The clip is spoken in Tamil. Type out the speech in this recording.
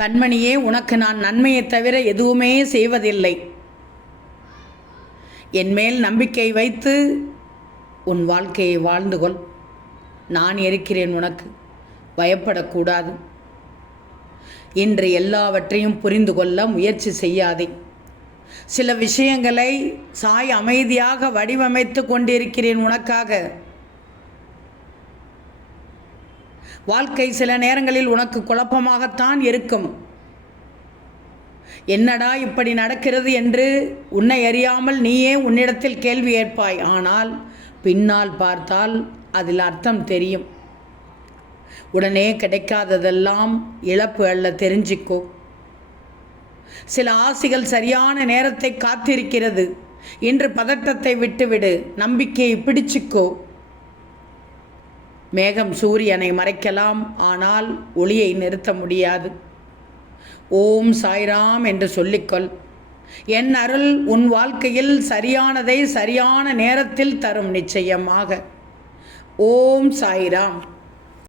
கண்மணியே, உனக்கு நான் நன்மையைத் தவிர எதுவுமே செய்வதில்லை. என்மேல் நம்பிக்கை வைத்து உன் வாழ்க்கையை வாழ்ந்து கொள். நான் இருக்கிறேன், உனக்கு பயப்படக்கூடாது. இன்று எல்லாவற்றையும் புரிந்து கொள்ள முயற்சி செய்யாதே. சில விஷயங்களை சாய் அமைதியாக வடிவமைத்து கொண்டிருக்கிறேன் உனக்காக. வாழ்க்கை சில நேரங்களில் உனக்கு குழப்பமாகத்தான் இருக்கும். என்னடா இப்படி நடக்கிறது என்று உன்னை அறியாமல் நீயே உன்னிடத்தில் கேள்வி கேட்பாய். ஆனால் பின்னால் பார்த்தால் அதில் அர்த்தம் தெரியும். உடனே கிடைக்காததெல்லாம் இழப்பு அல்ல, தெரிஞ்சிக்கோ. சில ஆசைகள் சரியான நேரத்தை காத்திருக்கிறது. இன்று பதட்டத்தை விட்டுவிடு, நம்பிக்கையை பிடிச்சிக்கோ. மேகம் சூரியனை மறைக்கலாம், ஆனால் ஒளியை நிறுத்த முடியாது. ஓம் சாய்ராம் என்று சொல்லிக்கொள். என் அருள் உன் வாழ்க்கையில் சரியானதை சரியான நேரத்தில் தரும், நிச்சயமாக. ஓம் சாய்ராம்.